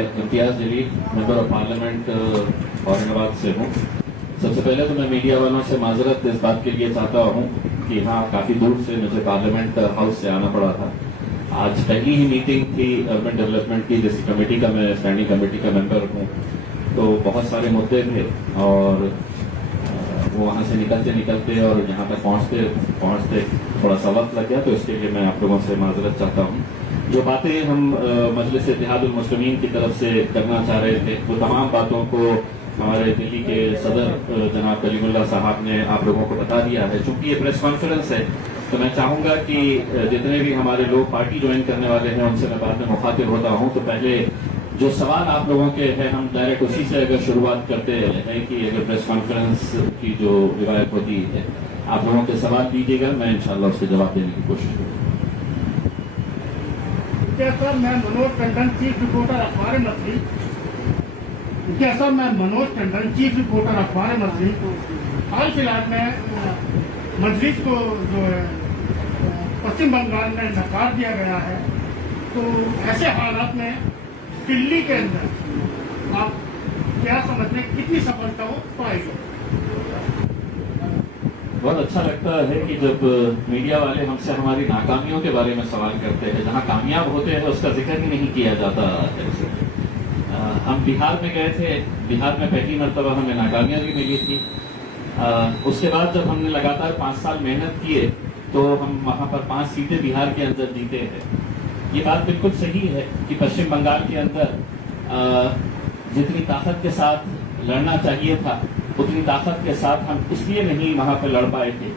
Imtiaz Jaleel, member of parliament Aurangabad से हूँ। सबसे पहले तो मैं मीडिया वालों से माजरत इस बात के लिए चाहता हूँ कि हाँ, काफ़ी दूर से मुझे पार्लियामेंट हाउस से आना पड़ा था। आज पहली ही मीटिंग थी अर्बन डेवलपमेंट की, जिस कमेटी का मैं स्टैंडिंग कमेटी का मेंबर हूँ, तो बहुत सारे मुद्दे थे और वो वहाँ से निकलते और यहाँ तक पहुँचते थोड़ा सा वक्त लग गया, तो इसके लिए मैं आप लोगों से माजरत चाहता हूँ। जो बातें हम मजलिस इत्तेहादुल मुस्लिमीन की तरफ से करना चाह रहे थे, वो तमाम बातों को हमारे दिल्ली के सदर जनाब कलीमुल्लाह साहब ने आप लोगों को बता दिया है। चूंकि ये प्रेस कॉन्फ्रेंस है, तो मैं चाहूँगा कि जितने भी हमारे लोग पार्टी ज्वाइन करने वाले हैं उनसे मैं बाद में मुखातिब होता हूँ। तो पहले जो सवाल आप लोगों के हैं, हम डायरेक्ट उसी से अगर शुरुआत करते हैं कि अगर प्रेस कॉन्फ्रेंस की जो रिवायत होती है, आप लोगों के सवाल दीजिएगा, मैं इंशाल्लाह उसके जवाब देने की कोशिश करूँगा। सर, मैं मनोज टंडन, चीफ रिपोर्टर अखबार मसली। सर, मैं मनोज टंडन, चीफ रिपोर्टर अखबार मसली। हाल फिलहाल में मजलिस को जो है पश्चिम बंगाल में नकार दिया गया है, तो ऐसे हालात में दिल्ली के अंदर आप क्या समझते हैं, कितनी सफलता हो पाएगी? बहुत अच्छा लगता है कि जब मीडिया वाले हमसे हमारी नाकामियों के बारे में सवाल करते हैं। जहां कामयाब होते हैं उसका जिक्र ही नहीं किया जाता है। हम बिहार में गए थे, बिहार में पहली मरतबा हमें नाकामियां भी मिली थी। उसके बाद जब हमने लगातार 5 साल मेहनत किए, तो हम वहां पर 5 सीटें बिहार के अंदर जीते हैं। ये बात बिल्कुल सही है कि पश्चिम बंगाल के अंदर जितनी ताकत के साथ लड़ना चाहिए था, उतनी ताकत के साथ हम इसलिए नहीं वहां पर लड़ पाए थे।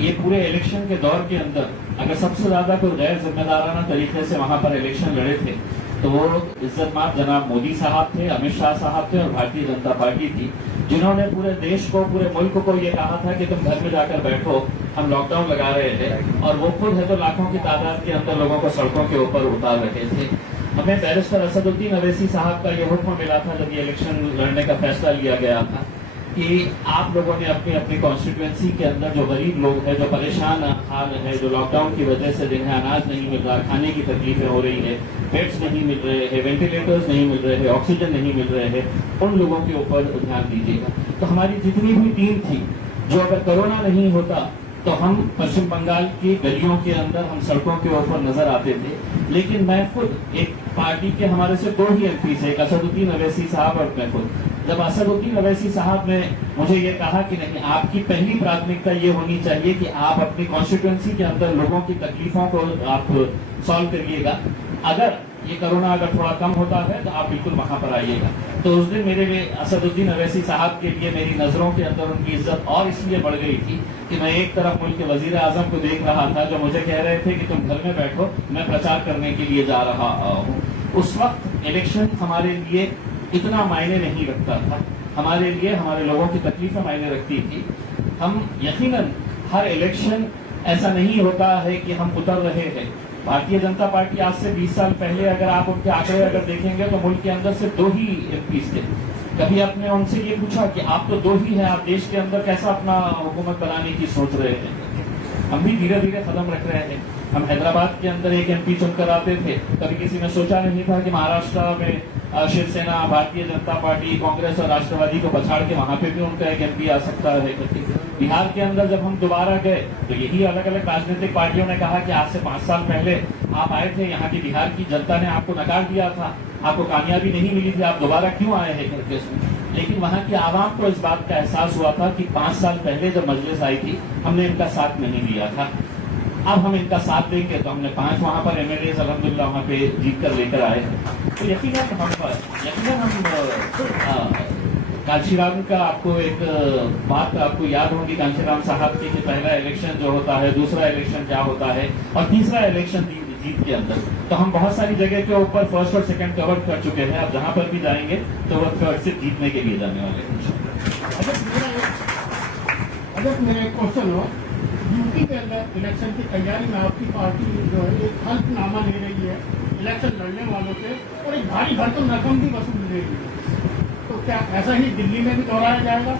ये पूरे इलेक्शन के दौर के अंदर अगर सबसे ज्यादा कोई गैर जिम्मेदाराना तरीके से वहां पर इलेक्शन लड़े थे, तो वो इज्जतमान जनाब मोदी साहब थे, अमित शाह साहब थे और भारतीय जनता पार्टी थी, जिन्होंने पूरे देश को, पूरे मुल्क को ये कहा था कि तुम घर में जाकर बैठो, हम लॉकडाउन लगा रहे थे। और वो खुद है तो लाखों की तादाद के अंदर लोगों को सड़कों के ऊपर उतार रहे थे। हमें बैरिस्टर असदुद्दीन अवैसी साहब का ये हुक्म मिला था जब ये इलेक्शन लड़ने का फैसला लिया गया था कि आप लोगों ने अपनी अपनी कॉन्स्टिट्यूएंसी के अंदर जो गरीब लोग हैं, जो परेशान हाल है, जो लॉकडाउन की वजह से जिन्हें अनाज नहीं मिल रहा, खाने की तकलीफें हो रही है, बेड्स नहीं मिल रहे हैं, वेंटिलेटर्स नहीं मिल रहे हैं, ऑक्सीजन नहीं मिल रहे हैं, उन लोगों के ऊपर ध्यान दीजिएगा। तो हमारी जितनी भी टीम थी, जो अगर कोरोना नहीं होता तो हम पश्चिम बंगाल की गलियों के अंदर, हम सड़कों के ऊपर नजर आते थे। लेकिन मैं खुद एक पार्टी के, हमारे से 2 ही एमपी थे, एक असदुद्दीन अवैसी साहब और मैं खुद। जब असदुद्दीन अवैसी साहब ने मुझे ये कहा कि नहीं, आपकी पहली प्राथमिकता ये होनी चाहिए कि आप अपनी कॉन्स्टिट्यूएंसी के अंदर लोगों की तकलीफों को आप सॉल्व करिएगा, अगर ये कोरोना अगर थोड़ा कम होता है तो आप बिल्कुल वहां पर आइएगा। तो उस दिन मेरे लिए असदुद्दीन अवैसी साहब के लिए मेरी नजरों के अंदर उनकी इज्जत और इसलिए बढ़ गई थी कि मैं एक तरफ मुल्क के वजीर आजम को देख रहा था, जो मुझे कह रहे थे कि तुम घर में बैठो, मैं प्रचार करने के लिए जा रहा हूँ। उस वक्त इलेक्शन हमारे लिए इतना मायने नहीं रखता था, हमारे लिए हमारे लोगों की तकलीफें मायने रखती थी। हम यकीनन हर इलेक्शन ऐसा नहीं होता है कि हम उतर रहे हैं। भारतीय जनता पार्टी आज से 20 साल पहले अगर आप उनके आंकड़े अगर देखेंगे तो मुल्क के अंदर से 2 ही एमपी थे। कभी आपने उनसे ये पूछा कि आप तो 2 ही हैं, आप देश के अंदर कैसा अपना हुकूमत बनाने की सोच रहे हैं? हम भी धीरे धीरे कदम रख रहे हैं। हम हैदराबाद के अंदर एक एमपी चुनकर आते थे, कभी किसी ने सोचा नहीं था कि महाराष्ट्र में शिवसेना, भारतीय जनता पार्टी, कांग्रेस और राष्ट्रवादी को पछाड़ के वहां पे भी उनका एक एमपी आ सकता है। बिहार के अंदर जब हम दोबारा गए तो यही अलग अलग राजनीतिक पार्टियों ने कहा कि आज से 5 साल पहले आप आए थे, यहाँ की बिहार की जनता ने आपको नकार दिया था, आपको कामयाबी नहीं मिली थी, आप दोबारा क्यों आए हैं करके। लेकिन वहां की आवाम को इस बात का एहसास हुआ था कि 5 साल पहले जब मजलिस आई थी, हमने इनका साथ नहीं दिया था, अब हम इनका साथ देंगे। तो हमने 5 वहां पर एमएलए अल्हम्दुलिल्लाह वहां पे जीत कर लेकर आए। तो यकीनन हम कांशीराम का आपको एक बात आपको याद होगी कांशीराम साहब की कि पहला इलेक्शन जो होता है, दूसरा इलेक्शन क्या होता है और तीसरा इलेक्शन जीत के अंदर। तो हम बहुत सारी जगह के ऊपर फर्स्ट और सेकंड कवर कर चुके हैं। अब जहां पर भी जाएंगे तो वो थर्ड से जीतने के लिए जाने वाले हैं। अगर मेरा एक क्वेश्चन हो, यूपी के अंदर इलेक्शन की तैयारी में आपकी पार्टी जो है एक हल्फनामा ले रही है इलेक्शन लड़ने वालों से और एक भारी भरकम रकम भी वसूल ले रही है, तो क्या ऐसा ही दिल्ली में भी दोहराया जाएगा?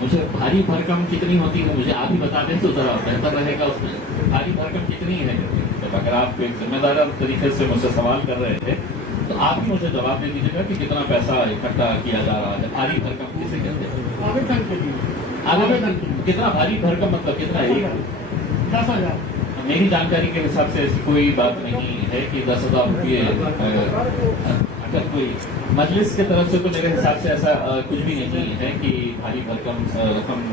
मुझे भारी भरकम कितनी होती है मुझे आप ही बता दें तो जरा बेहतर रहेगा। उसमें भारी भरकम कितनी है? अगर आप एक जिम्मेदार तरीके से मुझसे सवाल कर रहे थे तो आप ही मुझे जवाब दे दीजिएगा कि कितना पैसा इकट्ठा किया जा रहा है, भारी भरकम किसे कहते हैं? आवेदन के लिए। आवेदन कितना भारी भरकम मतलब कितना है? 10,000। मेरी जानकारी के हिसाब से ऐसी कोई बात नहीं है कि 10,000 रुपये अगर कोई मजलिस की तरफ से, तो मेरे हिसाब से ऐसा कुछ भी नहीं है कि भारी भरकम रकम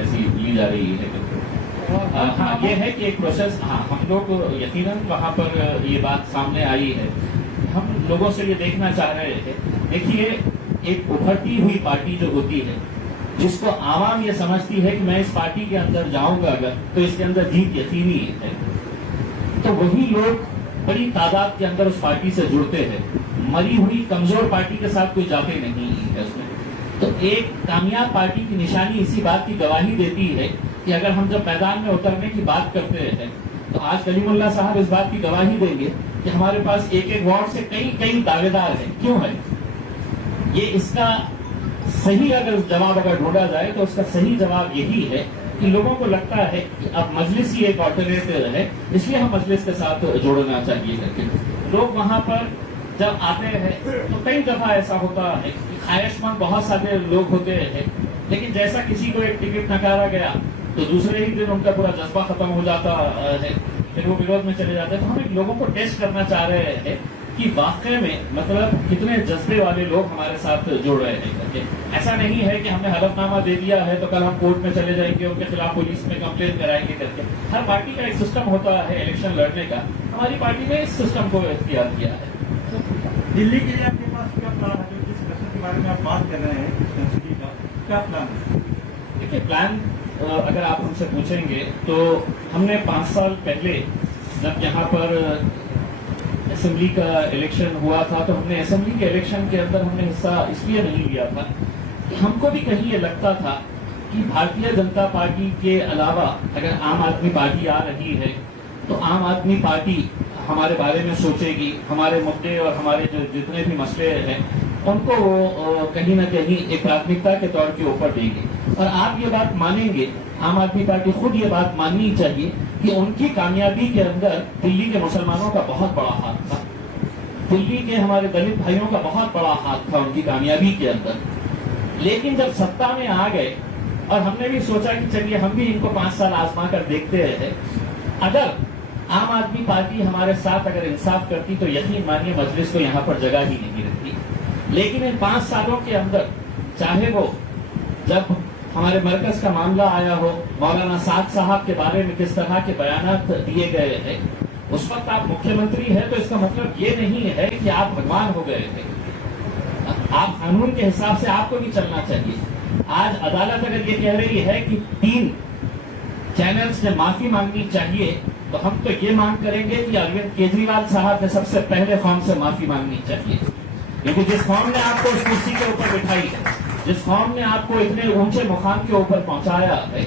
ऐसी ली जा रही है। हाँ, ये है कि एक प्रोसेस, हाँ हम लोग यकीनन वहाँ पर ये बात सामने आई है, हम लोगों से ये देखना चाह रहे थे। देखिए, एक उभरती हुई पार्टी जो होती है, जिसको आवाम ये समझती है कि मैं इस पार्टी के अंदर जाऊंगा अगर, तो इसके अंदर जीत यकीनी है, तो वही लोग बड़ी तादाद के अंदर उस पार्टी से जुड़ते हैं। मरी हुई कमजोर पार्टी के साथ कोई जाते नहीं है उसमें। तो एक कामयाब पार्टी की निशानी इसी बात की गवाही देती है कि अगर हम जब मैदान में उतरने की बात करते हैं, तो आज कलीमुल्लाह साहब इस बात की गवाही देंगे कि हमारे पास एक एक वार्ड से कई दावेदार हैं। क्यों है ये? इसका सही अगर जवाब अगर ढूंढा जाए तो उसका सही जवाब यही है कि लोगों को लगता है कि अब मजलिस ही एक ऑल्टरनेटिव है, इसलिए हम मजलिस के साथ जोड़ना चाहिए करके लोग वहां पर जब आते हैं। तो कई दफा ऐसा होता है कि ख्वाहिशमंद बहुत सारे लोग होते हैं, लेकिन जैसा किसी को एक टिकट नकारा गया तो दूसरे ही दिन उनका पूरा जज्बा खत्म हो जाता है, फिर वो विरोध में चले जाते हैं। तो हम लोगों को टेस्ट करना चाह रहे हैं कि वाकई में मतलब कितने जज्बे वाले लोग हमारे साथ जुड़ रहे हैं करके। ऐसा नहीं है कि हमने हलफनामा दे दिया है तो कल हम कोर्ट में चले जाएंगे, उनके खिलाफ पुलिस में कंप्लेन कराएंगे करके। हर पार्टी का एक सिस्टम होता है इलेक्शन लड़ने का, हमारी पार्टी ने इस सिस्टम को इख्तियार किया है। दिल्ली के लिए आपके पास क्या प्लान है? जो जिस इलेक्शन के बारे में आप बात कर रहे हैं, डेंसिटी का क्या प्लान है? देखिए, प्लान अगर आप हमसे पूछेंगे तो हमने 5 साल पहले जब यहाँ पर असेंबली का इलेक्शन हुआ था, तो हमने असेंबली के इलेक्शन के अंदर हमने हिस्सा इसलिए नहीं लिया था कि हमको भी कहीं ये लगता था कि भारतीय जनता पार्टी के अलावा अगर आम आदमी पार्टी आ रही है तो आम आदमी पार्टी हमारे बारे में सोचेगी, हमारे मुद्दे और हमारे जो जितने भी मसले हैं उनको वो कहीं ना कहीं एक प्राथमिकता के तौर के ऊपर देंगे। और आप ये बात मानेंगे, आम आदमी पार्टी खुद ये बात माननी चाहिए कि उनकी कामयाबी के अंदर दिल्ली के मुसलमानों का बहुत बड़ा हाथ था, दिल्ली के हमारे दलित भाइयों का बहुत बड़ा हाथ था उनकी कामयाबी के अंदर। लेकिन जब सत्ता में आ गए और हमने भी सोचा कि चलिए हम भी इनको 5 साल आजमा कर देखते हैं, अगर आम आदमी पार्टी हमारे साथ अगर इंसाफ करती तो यकीन मानिए मजलिस को यहाँ पर जगह ही नहीं रहती। लेकिन इन 5 सालों के अंदर, चाहे वो जब हमारे मरकज का मामला आया हो, मौलाना साद साहब के बारे में किस तरह के बयानात दिए गए हैं, उस वक्त आप मुख्यमंत्री हैं तो इसका मतलब ये नहीं है कि आप भगवान हो गए थे। आप कानून के हिसाब से आपको भी चलना चाहिए। आज अदालत अगर ये कह रही है कि 3 चैनल्स ने माफी मांगनी चाहिए, तो हम तो ये मांग करेंगे कि अरविंद केजरीवाल साहब ने सबसे पहले कौम से माफी मांगनी चाहिए, क्योंकि जिस कौम ने आपको उस कुर्सी के ऊपर बिठाई है, जिस कौम ने आपको इतने ऊंचे मुकाम के ऊपर पहुंचाया है,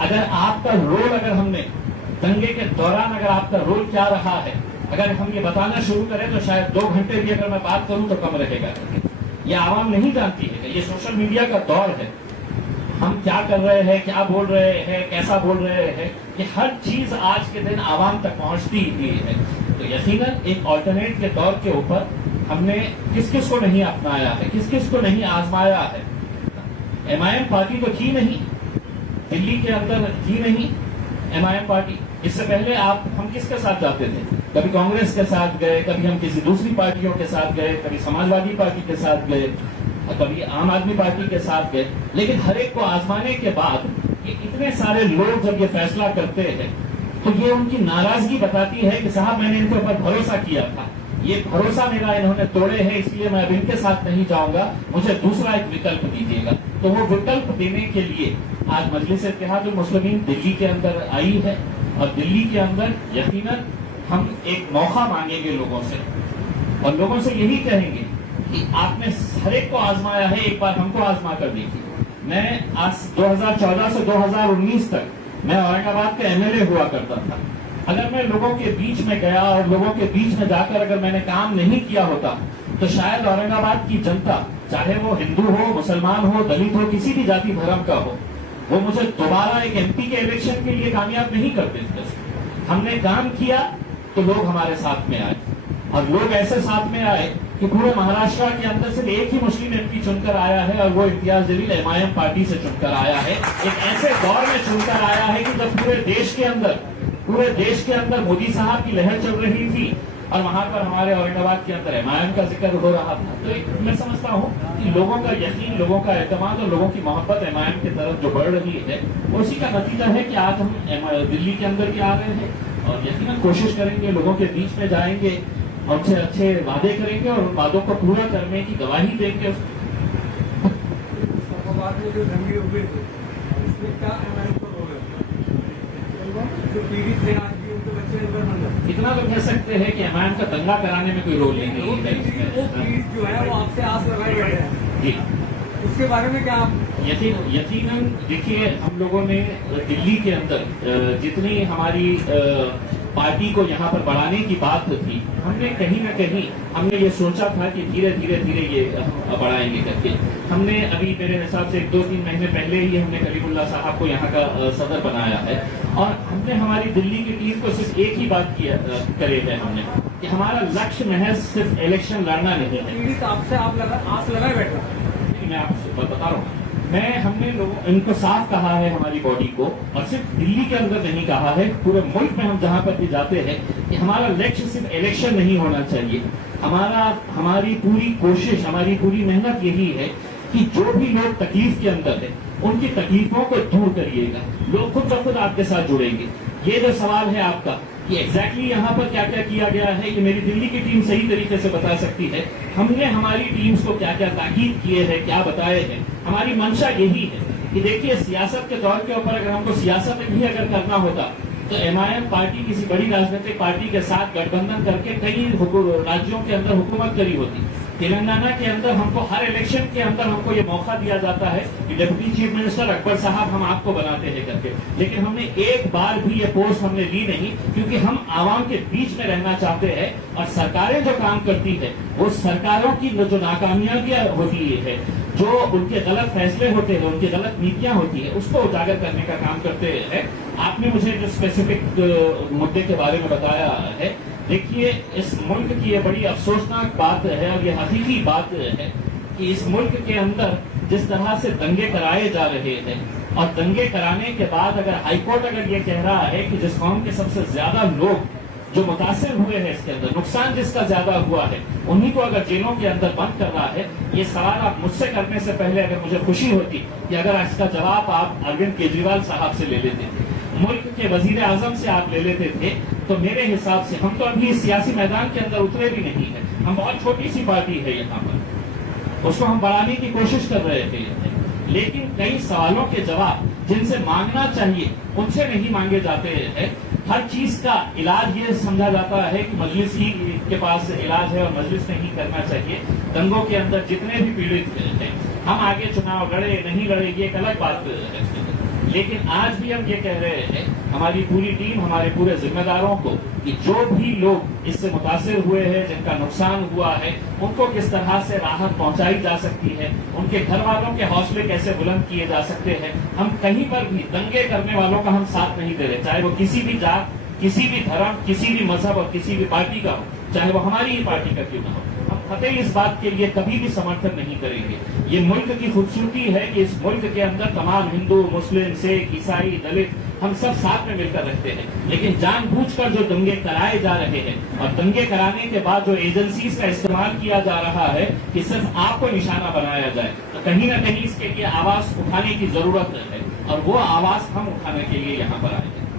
अगर आपका रोल, अगर हमने दंगे के दौरान अगर आपका रोल क्या रहा है, अगर हम ये बताना शुरू करें तो शायद 2 घंटे भी अगर मैं बात करूं तो कम रहेगा। ये आवाम नहीं जानती है, ये सोशल मीडिया का दौर है, हम क्या कर रहे हैं, क्या बोल रहे हैं, कैसा बोल रहे हैं, कि हर चीज आज के दिन आवाम तक पहुंचती ही है। तो यकीनन एक ऑल्टरनेट के दौर के ऊपर हमने किस किस को नहीं अपनाया है, किस किस को नहीं आजमाया है। MIM पार्टी तो थी नहीं, दिल्ली के अंदर थी नहीं MIM पार्टी। इससे पहले हम किसके साथ जाते थे? कभी कांग्रेस के साथ गए, कभी हम किसी दूसरी पार्टियों के साथ गए, कभी समाजवादी पार्टी के साथ गए, कभी आम आदमी पार्टी के साथ गए। लेकिन हर एक को आजमाने के बाद ये इतने सारे लोग जब ये फैसला करते हैं तो ये उनकी नाराजगी बताती है कि साहब मैंने इनके ऊपर भरोसा किया था, ये भरोसा मेरा इन्होंने तोड़े हैं, इसलिए मैं अब इनके साथ नहीं जाऊंगा, मुझे दूसरा एक विकल्प दीजिएगा। तो वो विकल्प देने के लिए आज मजलिस इत्तेहादुल मुस्लिमीन दिल्ली के अंदर आई है, और दिल्ली के अंदर यकीनन हम एक मौका मांगेंगे लोगों से, और लोगों से यही कहेंगे कि आपने हर एक को आजमाया है, एक बार हमको आजमा कर देखिए। मैं आज 2014 से 2019 तक मैं औरंगाबाद का MLA हुआ करता था। अगर मैं लोगों के बीच में गया और लोगों के बीच में जाकर अगर मैंने काम नहीं किया होता तो शायद औरंगाबाद की जनता, चाहे वो हिंदू हो, मुसलमान हो, दलित हो, किसी भी जाति धर्म का हो, वो मुझे दोबारा एक MP के इलेक्शन के लिए कामयाब नहीं करते थे। हमने काम किया तो लोग हमारे साथ में आए, और लोग ऐसे साथ में आए कि पूरे महाराष्ट्र के अंदर सिर्फ एक ही मुस्लिम एमपी चुनकर आया है और वो इम्तियाज जलील एमआईएम पार्टी से चुनकर आया है। एक ऐसे दौर में चुनकर आया है कि जब पूरे देश के अंदर मोदी साहब की लहर चल रही थी और वहां पर हमारे औरंगाबाद के अंदर एमआईएम का जिक्र हो रहा था। तो एक मैं समझता हूँ कि लोगों का यकीन, लोगों का एतमाद और लोगों की मोहब्बत एमआईएम की तरफ जो बढ़ रही है, उसी का नतीजा है कि आज हम दिल्ली के अंदर भी आ रहे हैं और यकीनन कोशिश करेंगे, लोगों के बीच में जाएंगे, उनसे अच्छे वादे करेंगे और उन वादों को पूरा करने की गवाही देंगे। जो दंगे हुए थे इसमें क्या एमआईएम को रोल है? जो पीड़ित थे आज भी उनके बच्चे निर्भर इतना तो कह सकते हैं कि एमआईएम का दंगा कराने में कोई रोल नहीं है। वो पीड़ित जो है वो आपसे आस लगाए बैठे हैं जी, उसके बारे में क्या आप यकीनन देखिए, हम लोगों ने दिल्ली के अंदर जितनी हमारी पार्टी को यहाँ पर बढ़ाने की बात थी, हमने कहीं ना कहीं हमने ये सोचा था कि धीरे धीरे ये बढ़ाएंगे करके। हमने अभी मेरे हिसाब से 2-3 महीने पहले ही हमने कलीमुल्लाह साहब को यहाँ का सदर बनाया है और हमने हमारी दिल्ली की टीम को सिर्फ एक ही बात करे है हमने कि हमारा लक्ष्य महज सिर्फ इलेक्शन लड़ना नहीं है। पीड़ित आपसे आस लगाए बैठे हैं। मैं आपको बता रहा हूँ, हमने लोगों इनको साफ कहा है हमारी बॉडी को, और सिर्फ दिल्ली के अंदर नहीं कहा है, पूरे मुल्क में हम जहां पर भी जाते हैं कि हमारा लक्ष्य सिर्फ इलेक्शन नहीं होना चाहिए। हमारी पूरी कोशिश, हमारी पूरी मेहनत यही है कि जो भी लोग तकलीफ के अंदर है उनकी तकलीफों को दूर करिएगा। लोग खुद ब खुद आपके साथ जुड़ेंगे। ये जो सवाल है आपका कि एग्जैक्टली यहाँ पर क्या क्या किया गया है, ये मेरी दिल्ली की टीम सही तरीके से बता सकती है। हमने हमारी टीम्स को क्या क्या ताकीद किए हैं, क्या बताए हैं। हमारी मंशा यही है कि देखिए, सियासत के दौर के ऊपर अगर हमको सियासत भी अगर करना होता तो एमआईएम पार्टी किसी बड़ी राजनीतिक पार्टी के साथ गठबंधन करके कई राज्यों के अंदर हुकूमत करी होती। तेलंगाना के अंदर हमको हर इलेक्शन के अंदर हमको ये मौका दिया जाता है कि डिप्टी चीफ मिनिस्टर अकबर साहब हम आपको बनाते हैं करके, लेकिन हमने एक बार भी ये पोस्ट हमने ली नहीं, क्योंकि हम आवाम के बीच में रहना चाहते हैं। और सरकारें जो काम करती है वो सरकारों की जो नाकामयाबियां होती है, जो उनके गलत फैसले होते हैं, उनकी गलत नीतियां होती है, उसको उजागर करने का काम करते हैं। आपने मुझे जो स्पेसिफिक मुद्दे के बारे में बताया है, देखिए, इस मुल्क की ये बड़ी अफसोसनाक बात है और ये हकीकी बात है कि इस मुल्क के अंदर जिस तरह से दंगे कराए जा रहे हैं, और दंगे कराने के बाद अगर हाईकोर्ट अगर ये कह रहा है कि जिस कौम के सबसे ज्यादा लोग जो मुतासिर हुए हैं, इसके अंदर नुकसान जिसका ज्यादा हुआ है, उन्हीं को अगर जेलों के अंदर बंद कर रहा है, ये सवाल आप मुझसे करने से पहले अगर मुझे खुशी होती कि अगर इसका जवाब आप अरविंद केजरीवाल साहब से ले लेते, मुल्क के वजीर आजम से आप ले लेते थे, तो मेरे हिसाब से हम तो अभी इस सियासी मैदान के अंदर उतरे भी नहीं है। हम बहुत छोटी सी पार्टी है यहाँ पर, उसको हम बढ़ाने की कोशिश कर रहे थे, लेकिन कई सवालों के जवाब जिनसे मांगना चाहिए उनसे नहीं मांगे जाते हैं। हर चीज का इलाज ये समझा जाता है कि मजलिस ही के पास इलाज है और मजलिस ने ही करना चाहिए। दंगों के अंदर जितने भी पीड़ित हैं, हम आगे चुनाव लड़े नहीं लड़े ये एक अलग बात है, लेकिन आज भी हम ये कह रहे हैं, हमारी पूरी टीम, हमारे पूरे जिम्मेदारों को, कि जो भी लोग इससे मुतासिर हुए हैं, जिनका नुकसान हुआ है, उनको किस तरह से राहत पहुंचाई जा सकती है, उनके घर वालों के हौसले कैसे बुलंद किए जा सकते हैं। हम कहीं पर भी दंगे करने वालों का हम साथ नहीं दे रहे, चाहे वो किसी भी जात, किसी भी धर्म, किसी भी मजहब और किसी भी पार्टी का हो, चाहे वो हमारी ही पार्टी का क्यों न हो। हम कतई इस बात के लिए कभी भी समर्थन नहीं करेंगे। ये मुल्क की खूबसूरती है कि इस मुल्क के अंदर तमाम हिंदू, मुस्लिम, सिख, ईसाई, दलित हम सब साथ में मिलकर रहते हैं, लेकिन जानबूझकर जो दंगे कराए जा रहे हैं और दंगे कराने के बाद जो एजेंसीज का इस्तेमाल किया जा रहा है कि सिर्फ आपको निशाना बनाया जाए, तो कहीं ना कहीं इसके लिए आवाज उठाने की जरूरत है और वो आवाज हम उठाने के लिए यहाँ पर आए हैं।